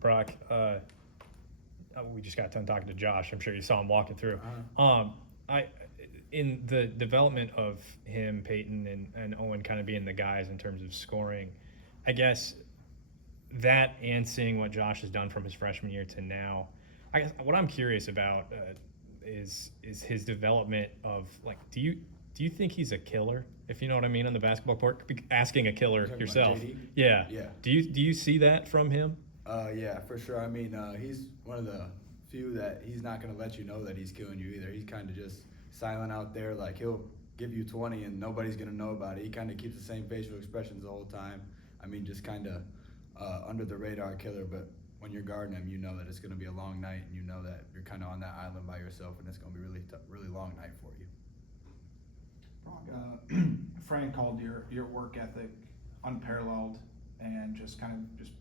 Brock, we just got done talking to Josh. I'm sure you saw him walking through. I in the development of him, Peyton, and Owen kind of being the guys in terms of scoring, I guess that and seeing what Josh has done from his freshman year to now, I guess what I'm curious about is his development of like, do you think he's a killer? If you know what I mean on the basketball court, asking a killer Talking about yourself. JD? Yeah. Yeah. Do you see that from him? Yeah, for sure. I mean, he's one of the few that he's not going to let you know that he's killing you either. He's kind of just silent out there. Like, he'll give you 20 and nobody's going to know about it. He kind of keeps the same facial expressions the whole time. I mean, just kind of under the radar killer. But when you're guarding him, you know that it's going to be a long night, and you know that you're kind of on that island by yourself, and it's going to be really long night for you. Brock, Frank called your work ethic unparalleled, and just kind of just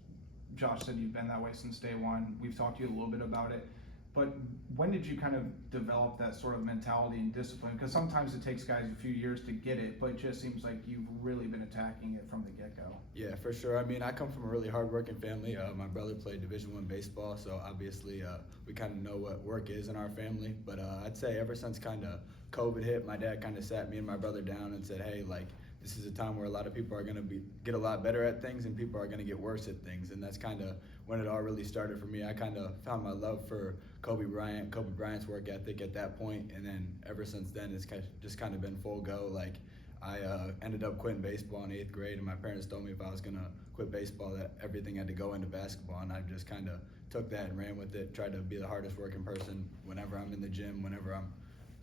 Josh said you've been that way since day one. We've talked to you a little bit about it, but when did you kind of develop that sort of mentality and discipline? Because sometimes it takes guys a few years to get it, but it just seems like you've really been attacking it from the get-go. Yeah, for sure. I mean, I come from a really hard-working family. My brother played Division I baseball, so obviously we kind of know what work is in our family. But I'd say ever since kind of COVID hit, my dad kind of sat me and my brother down and said, hey, like, this is a time where a lot of people are going to get a lot better at things, and people are going to get worse at things. And that's kind of when it all really started for me. I kind of found my love for Kobe Bryant's work ethic at that point, and then ever since then it's just kind of been full go. Like, I ended up quitting baseball in 8th grade, and my parents told me if I was going to quit baseball that everything had to go into basketball, and I just kind of took that and ran with it, tried to be the hardest working person whenever I'm in the gym,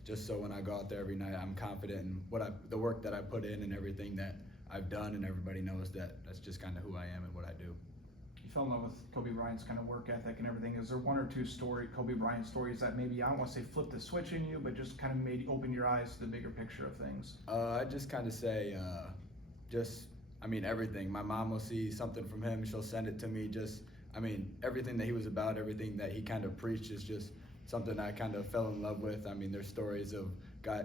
just so when I go out there every night, I'm confident in the work that I put in and everything that I've done, and everybody knows that that's just kind of who I am and what I do. You fell in love with Kobe Bryant's kind of work ethic and everything. Is there one or two Kobe Bryant stories that maybe, I don't want to say flip the switch in you, but just kind of made you open your eyes to the bigger picture of things? I just kind of say, everything. My mom will see something from him, she'll send it to me. Everything that he was about, everything that he kind of preached is just something I kind of fell in love with. I mean, there's stories of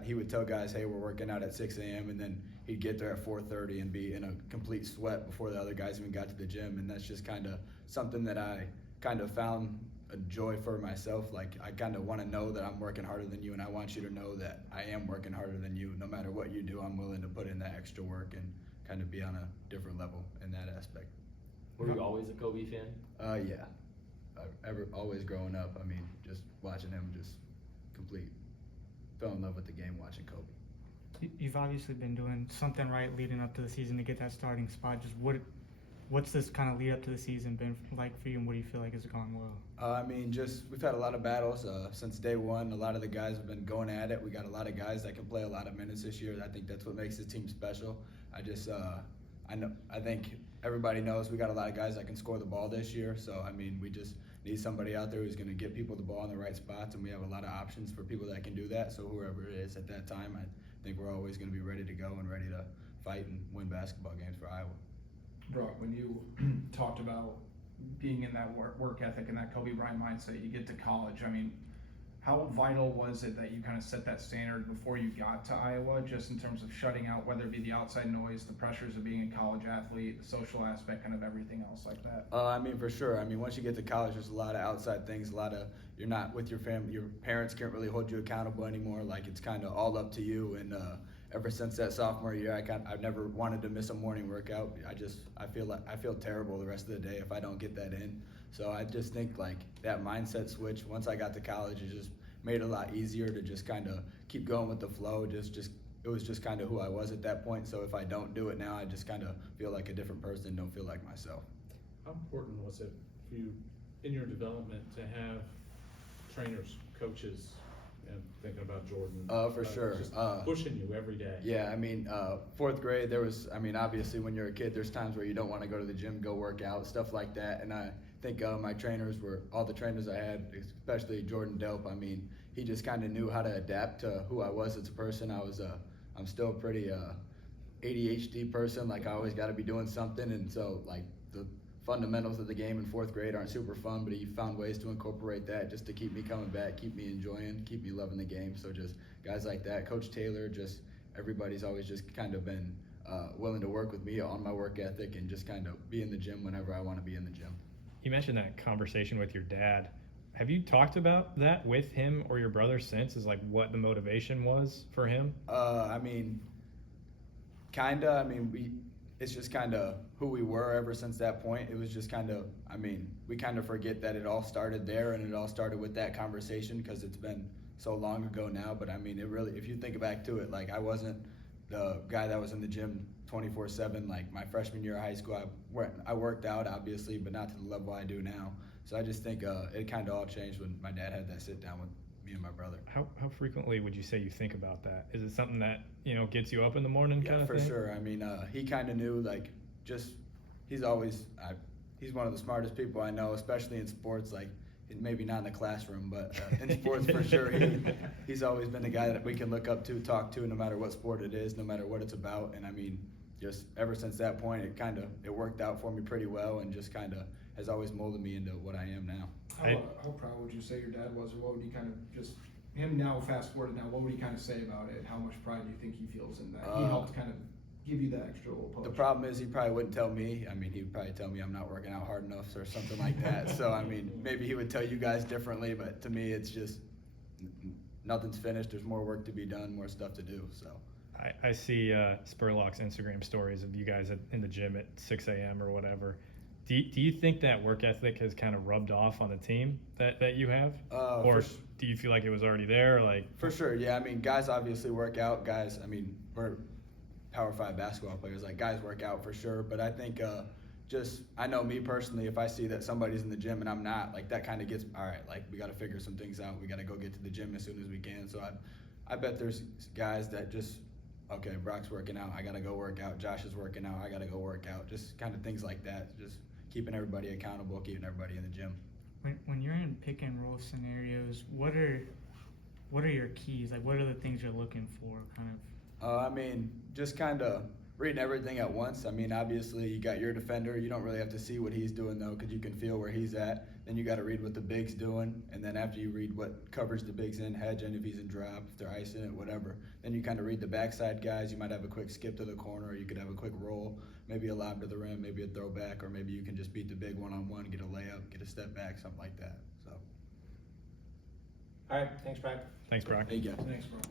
he would tell guys, hey, we're working out at 6 a.m., and then he'd get there at 4:30 and be in a complete sweat before the other guys even got to the gym. And that's just kind of something that I kind of found a joy for myself. Like, I kind of want to know that I'm working harder than you, and I want you to know that I am working harder than you. No matter what you do, I'm willing to put in that extra work and kind of be on a different level in that aspect. Were you always a Kobe fan? Yeah. Always growing up, I mean, just watching him fell in love with the game watching Kobe. You've obviously been doing something right leading up to the season to get that starting spot. Just what's this kind of lead up to the season been like for you, and what do you feel like is going well? We've had a lot of battles since day one. A lot of the guys have been going at it. We got a lot of guys that can play a lot of minutes this year. I think that's what makes the team special. I think everybody knows we got a lot of guys that can score the ball this year. So, we just need somebody out there who's going to get people the ball in the right spots, and we have a lot of options for people that can do that. So whoever it is at that time, I think we're always going to be ready to go and ready to fight and win basketball games for Iowa. Brock, when you talked about being in that work ethic and that Kobe Bryant mindset, you get to college. How vital was it that you kind of set that standard before you got to Iowa, just in terms of shutting out, whether it be the outside noise, the pressures of being a college athlete, the social aspect, kind of everything else like that? For sure. Once you get to college, there's a lot of outside things, you're not with your family, your parents can't really hold you accountable anymore. Like, it's kind of all up to you. And ever since that sophomore year, I've never wanted to miss a morning workout. I feel terrible the rest of the day if I don't get that in. So I just think, like, that mindset switch, once I got to college, it just made it a lot easier to just kind of keep going with the flow. It was just kind of who I was at that point. So if I don't do it now, I just kind of feel like a different person, don't feel like myself. How important was it for you in your development to have trainers, coaches, and thinking about Jordan? For sure. Just pushing you every day. Yeah, 4th grade, obviously when you're a kid, there's times where you don't want to go to the gym, go work out, stuff like that. And I think all the trainers I had, especially Jordan Delp, he just kind of knew how to adapt to who I was as a person. I'm still a pretty ADHD person. Like, I always got to be doing something. And so, like, the fundamentals of the game in 4th grade aren't super fun, but he found ways to incorporate that just to keep me coming back, keep me enjoying, keep me loving the game. So just guys like that, Coach Taylor, just everybody's always just kind of been willing to work with me on my work ethic and just kind of be in the gym whenever I want to be in the gym. You mentioned that conversation with your dad. Have you talked about that with him or your brother since? Is like what the motivation was for him? I mean, kinda. I mean, it's just kind of who we were ever since that point. It was just kind of, I mean, we kind of forget that it all started there and it all started with that conversation because it's been so long ago now. But I mean, it really, if you think back to it, like I wasn't the guy that was in the gym 24/7. Like my freshman year of high school, I worked out obviously, but not to the level I do now. So I just think it kind of all changed when my dad had that sit down with me and my brother. How frequently would you say you think about that? Is it something that, you know, gets you up in the morning kind Yeah, of for thing? sure. I mean, he kind of knew, like, just he's always he's one of the smartest people I know, especially in sports. Like, maybe not in the classroom, but in sports for sure. He's always been the guy that we can look up to, talk to, no matter what sport it is, no matter what it's about. And I mean, just ever since that point, it worked out for me pretty well, and just kind of has always molded me into what I am now. How proud would you say your dad was, or what would he kind of just, him now, fast forward now, what would he kind of say about it? How much pride do you think he feels in that? He helped kind of give you that extra little push. The problem is he probably wouldn't tell me. I mean, he would probably tell me I'm not working out hard enough or something like that. So, I mean, maybe he would tell you guys differently, but to me, it's just nothing's finished. There's more work to be done, more stuff to do, so. I see Spurlock's Instagram stories of you guys in the gym at 6 a.m. or whatever. Do you think that work ethic has kind of rubbed off on the team that you have? Or do you feel like it was already there? Like For sure, yeah. I mean, guys obviously work out. Guys, I mean, we're Power 5 basketball players. Like, guys work out for sure. But I think I know me personally, if I see that somebody's in the gym and I'm not, like, that kind of gets, all right, like, we got to figure some things out. We got to go get to the gym as soon as we can. So I bet there's guys that just, okay, Brock's working out, I got to go work out. Josh is working out, I got to go work out. Just kind of things like that. Just keeping everybody accountable, keeping everybody in the gym. When you're in pick and roll scenarios, what are your keys? Like, what are the things you're looking for, kind of? I mean, just kind of reading everything at once. I mean, obviously, you got your defender. You don't really have to see what he's doing, though, because you can feel where he's at. Then you got to read what the big's doing. And then after you read what coverage the big's in, hedging, if he's in drop, if they're icing it, whatever. Then you kind of read the backside guys. You might have a quick skip to the corner, or you could have a quick roll, maybe a lob to the rim, maybe a throwback, or maybe you can just beat the big one-on-one, get a layup, get a step back, something like that. So, All right, thanks, Brad. thanks, Brock. thank you. Thanks, bro.